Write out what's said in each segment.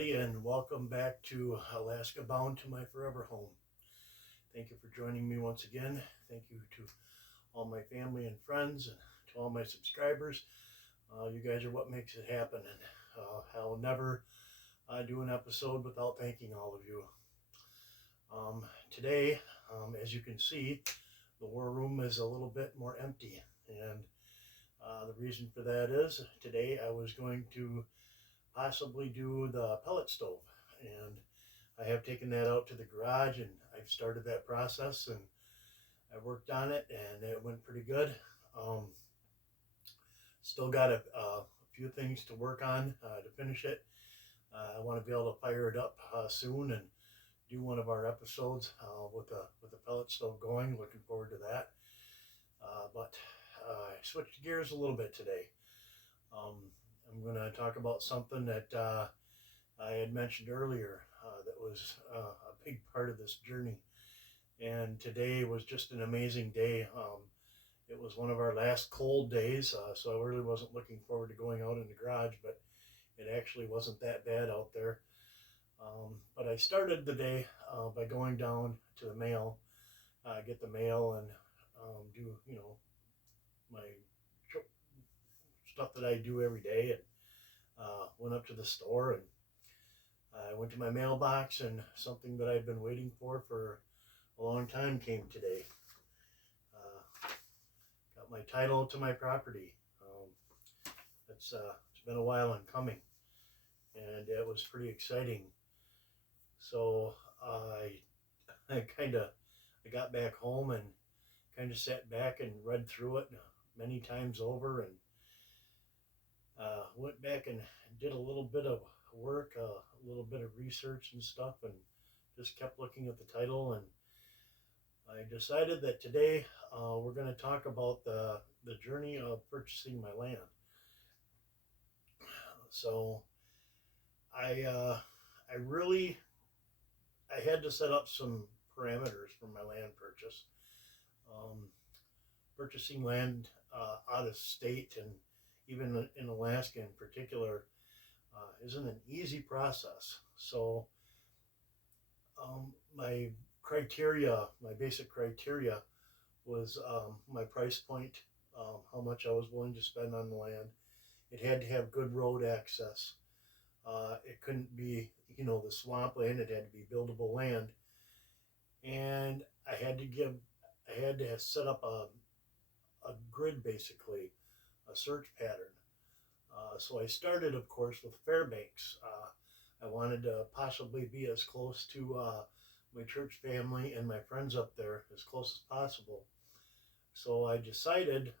everybody, and welcome back to Alaska Bound to My Forever Home. Thank you for joining me once again. Thank you to all my family and friends and to all my subscribers. You guys are what makes it happen, and I'll never do an episode without thanking all of you. Today, as you can see, the war room is a little bit more empty, and the reason for that is today I was going to possibly do the pellet stove, and I have taken that out to the garage and I've started that process, and I worked on it and it went pretty good. Still got a few things to work on to finish it. I want to be able to fire it up soon and do one of our episodes with the pellet stove going. Looking forward to that. But I switched gears a little bit today. I'm going to talk about something that I had mentioned earlier that was a big part of this journey. And today was just an amazing day. It was one of our last cold days, so I really wasn't looking forward to going out in the garage, but it actually wasn't that bad out there. But I started the day by going down to the mail, get the mail, and do my stuff that I do every day, and went up to the store, and I went to my mailbox, and something that I've been waiting for a long time came today. Got my title to my property. It's been a while in coming, and it was pretty exciting. So I got back home and kind of sat back and read through it many times over, and went back and did a little bit of work, a little bit of research and stuff, and just kept looking at the title. And I decided that today we're going to talk about the journey of purchasing my land. So I had to set up some parameters for my land purchase. Purchasing land out of state, and even in Alaska in particular, isn't an easy process. So my basic criteria was my price point, how much I was willing to spend on the land. It had to have good road access. It couldn't be, the swampland. It had to be buildable land. And I had to set up a grid, basically, a search pattern. So I started, of course, with Fairbanks. I wanted to possibly be as close to my church family and my friends up there as close as possible. So I decided,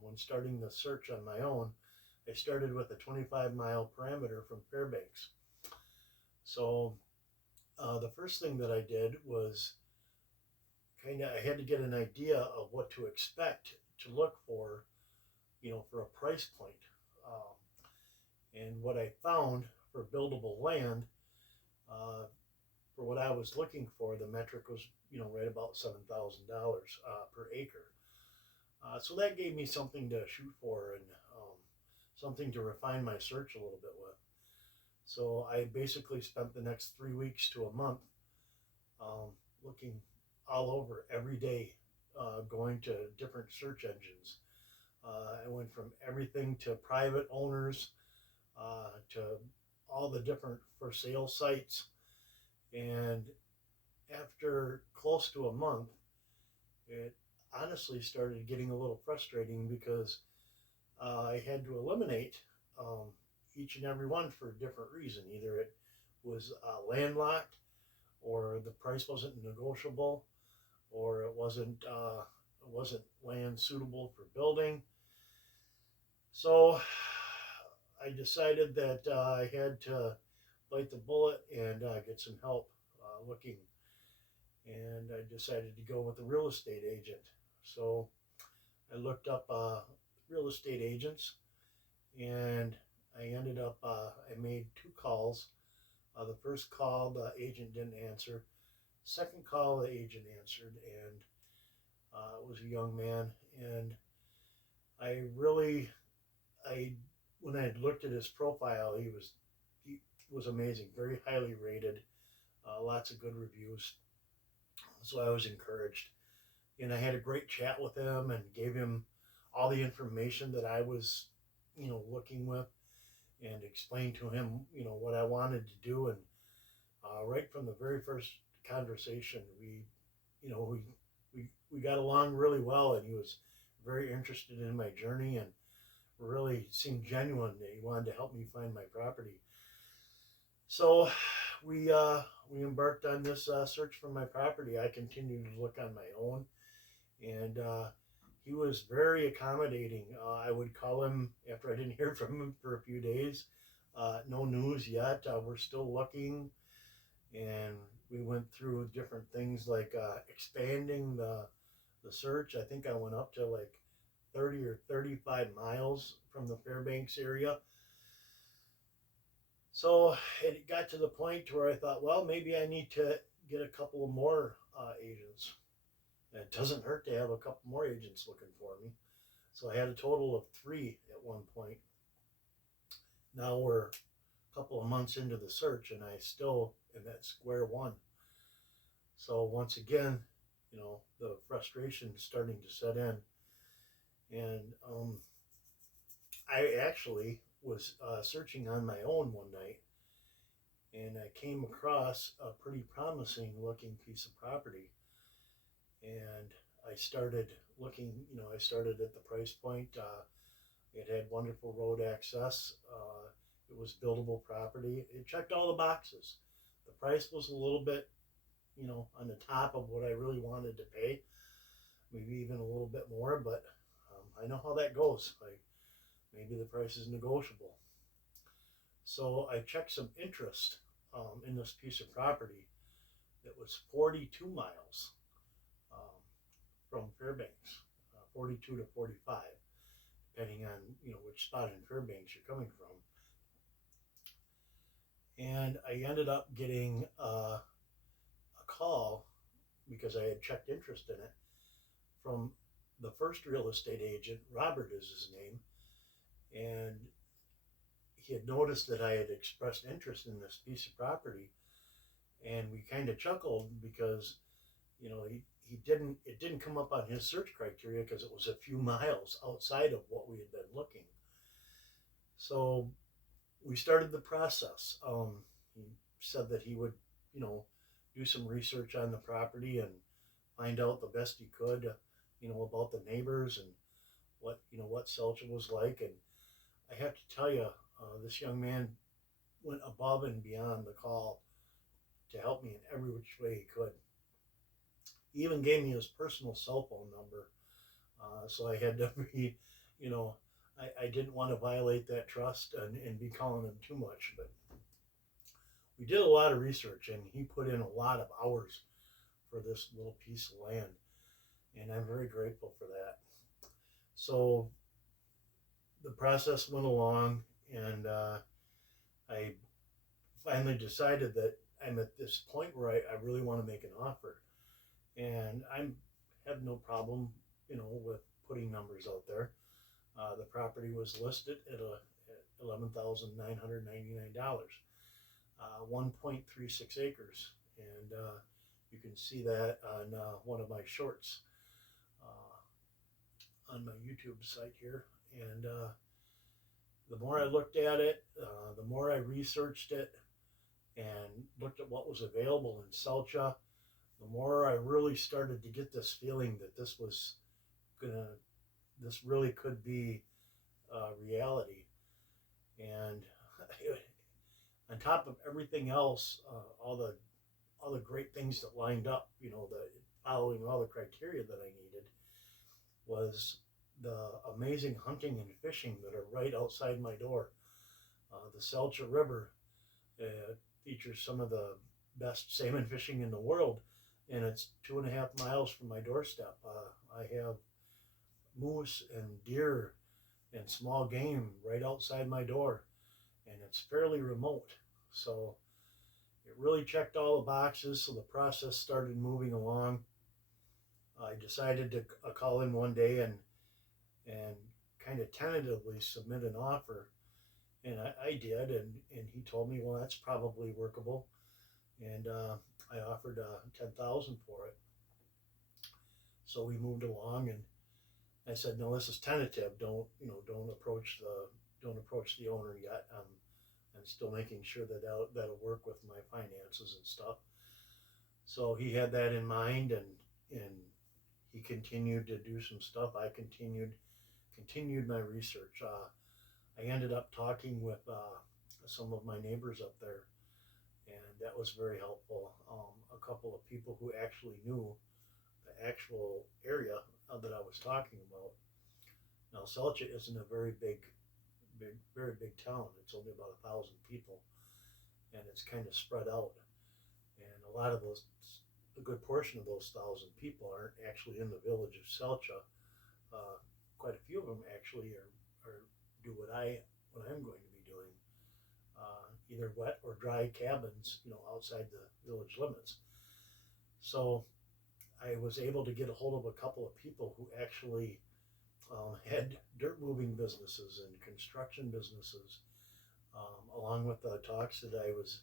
when starting the search on my own, I started with a 25-mile parameter from Fairbanks. So the first thing that I did was I had to get an idea of what to expect, to look for, for a price point. And what I found for buildable land, for what I was looking for, the metric was, right about $7,000 per acre. So that gave me something to shoot for, and something to refine my search a little bit with. So I basically spent the next 3 weeks to a month looking all over every day, going to different search engines. I went from everything to private owners, to all the different for sale sites. And after close to a month, it honestly started getting a little frustrating, because I had to eliminate each and every one for a different reason. Either it was landlocked, or the price wasn't negotiable, or it wasn't land suitable for building. So I decided that I had to bite the bullet and get some help looking. And I decided to go with a real estate agent. So I looked up real estate agents, and I ended up, I made 2 calls. The first call, the agent didn't answer. Second call, the agent answered, and it was a young man. And when I had looked at his profile, he was amazing, very highly rated, lots of good reviews. So I was encouraged, and I had a great chat with him and gave him all the information that I was, looking with, and explained to him, what I wanted to do. And right from the very first conversation, you know, we, we got along really well, and he was very interested in my journey and really seemed genuine that he wanted to help me find my property. So we embarked on this search for my property. I continued to look on my own, and he was very accommodating. I would call him after I didn't hear from him for a few days. No news yet. We're still looking, and we went through different things like expanding the search. I think I went up to like 30 or 35 miles from the Fairbanks area. So it got to the point where I thought, well, maybe I need to get a couple of more agents. It doesn't hurt to have a couple more agents looking for me. So I had a total of 3 at one point. Now we're a couple of months into the search, and I still am at square one. So once again, the frustration is starting to set in. And I actually was searching on my own one night, and I came across a pretty promising looking piece of property. And I started looking, I started at the price point. It had wonderful road access. It was buildable property. It checked all the boxes. The price was a little bit, on the top of what I really wanted to pay, maybe even a little bit more, but I know how that goes. Maybe the price is negotiable. So I checked some interest in this piece of property that was 42 miles from Fairbanks, 42 to 45, depending on which spot in Fairbanks you're coming from. And I ended up getting a call, because I had checked interest in it, from the first real estate agent. Robert is his name, and he had noticed that I had expressed interest in this piece of property, and we kind of chuckled because it didn't come up on his search criteria because it was a few miles outside of what we had been looking. So we started the process. He said that he would do some research on the property and find out the best he could about the neighbors and what Selcha was like. And I have to tell you, this young man went above and beyond the call to help me in every which way he could. He even gave me his personal cell phone number, so I had to be, I didn't want to violate that trust and be calling him too much. But we did a lot of research, and he put in a lot of hours for this little piece of land, and I'm very grateful for that. So the process went along, and I finally decided that I'm at this point where I really want to make an offer. And I have no problem, with putting numbers out there. The property was listed at $11,999, 1.36 acres, and you can see that on one of my shorts on my YouTube site here. And the more I looked at it, the more I researched it and looked at what was available in Selcha, the more I really started to get this feeling that this really could be reality. And on top of everything else, all the great things that lined up, the following all the criteria that I needed, was the amazing hunting and fishing that are right outside my door. The Selcha River features some of the best salmon fishing in the world, and it's 2.5 miles from my doorstep. I have moose and deer and small game right outside my door, and it's fairly remote. So it really checked all the boxes, so the process started moving along. I decided to call in one day and kind of tentatively submit an offer, And I did, and he told me, well, that's probably workable, and I offered 10,000 for it. So we moved along, and I said, no, this is tentative. Don't approach the owner yet. I'm still making sure that that'll work with my finances and stuff. So he had that in mind, and he continued to do some stuff. I continued my research. I ended up talking with some of my neighbors up there, and that was very helpful. A couple of people who actually knew the actual area that I was talking about. Now, Selcha isn't a very big town. It's only about 1,000 people, and it's kind of spread out. And a good portion of those 1,000 people aren't actually in the village of Selcha. Quite a few of them actually are do what I'm going to be doing, either wet or dry cabins, outside the village limits. So I was able to get a hold of a couple of people who actually had dirt moving businesses and construction businesses, along with the talks that I was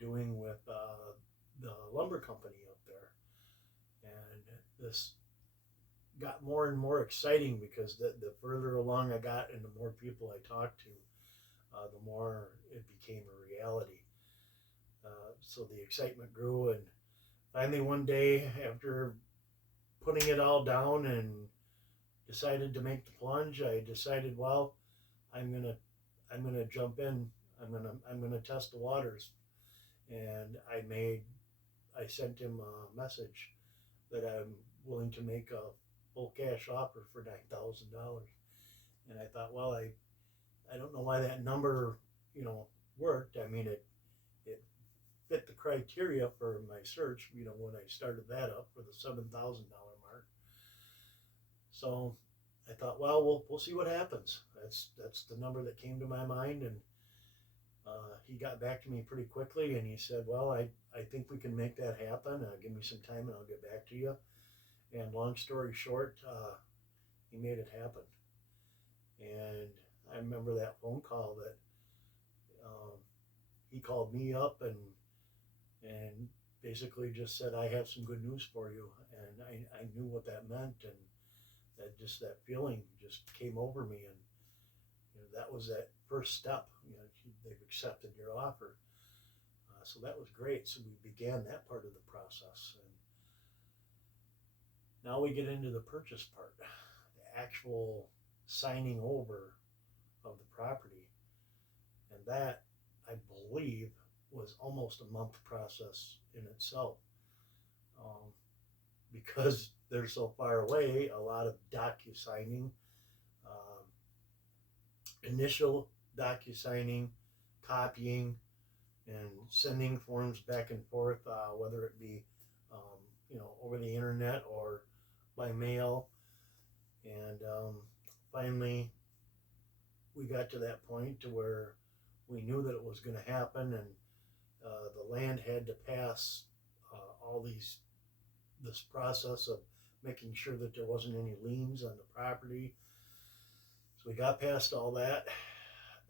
doing with the lumber company up there. And this got more and more exciting because the further along I got and the more people I talked to, the more it became a reality. So the excitement grew, and finally one day, after putting it all down and decided to make the plunge, I decided, well, I'm gonna I'm gonna jump in. I'm gonna test the waters, and I sent him a message that I'm willing to make a full cash offer for $9,000. And I thought, well, I don't know why that number, worked. I mean, it fit the criteria for my search, when I started that up for the $7,000 mark. So I thought, well, we'll see what happens. That's the number that came to my mind, and he got back to me pretty quickly, and he said, well, I think we can make that happen. Give me some time, and I'll get back to you. And long story short, he made it happen. And I remember that phone call that um, he called me up and basically just said, I have some good news for you. And I knew what that meant, and that feeling just came over me, and that was that first step. They've accepted your offer, so that was great. So we began that part of the process, and now we get into the purchase part, the actual signing over of the property, and that, I believe, was almost a month process in itself, um, because they're so far away. A lot of docu-signing, um, initial docu-signing, copying, and sending forms back and forth, whether it be over the internet or by mail. And finally, we got to that point to where we knew that it was going to happen, and the land had to pass all this process of making sure that there wasn't any liens on the property. So we got past all that.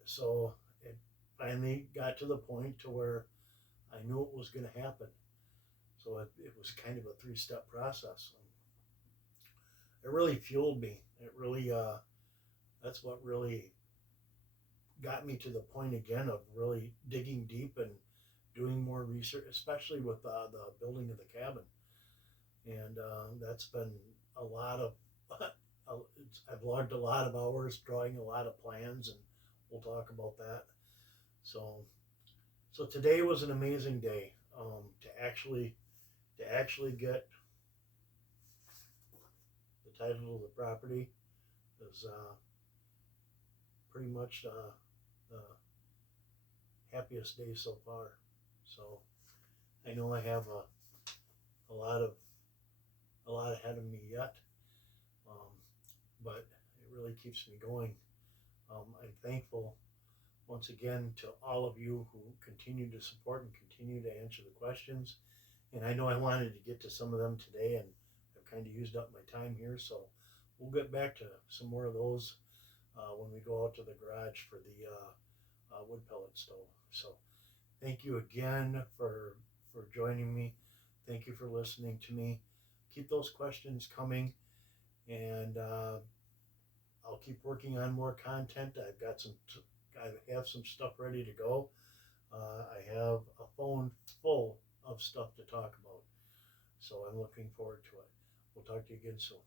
So it finally got to the point to where I knew it was going to happen. So it was kind of a three-step process. It really fueled me. It really that's what really got me to the point again of really digging deep and doing more research, especially with the building of the cabin. And that's been a lot of I've logged a lot of hours drawing a lot of plans, and we'll talk about that. So today was an amazing day, to actually get the title of the property. Was pretty much the happiest day so far. So I know I have a lot of ahead of me yet, um, but it really keeps me going. I'm thankful once again to all of you who continue to support and continue to answer the questions. And I know I wanted to get to some of them today, and I've kind of used up my time here, so we'll get back to some more of those when we go out to the garage for the wood pellet stove. So thank you again for joining me. Thank you for listening to me. Keep those questions coming, and I'll keep working on more content. I have some stuff ready to go. I have a phone full of stuff to talk about, so I'm looking forward to it. We'll talk to you again soon.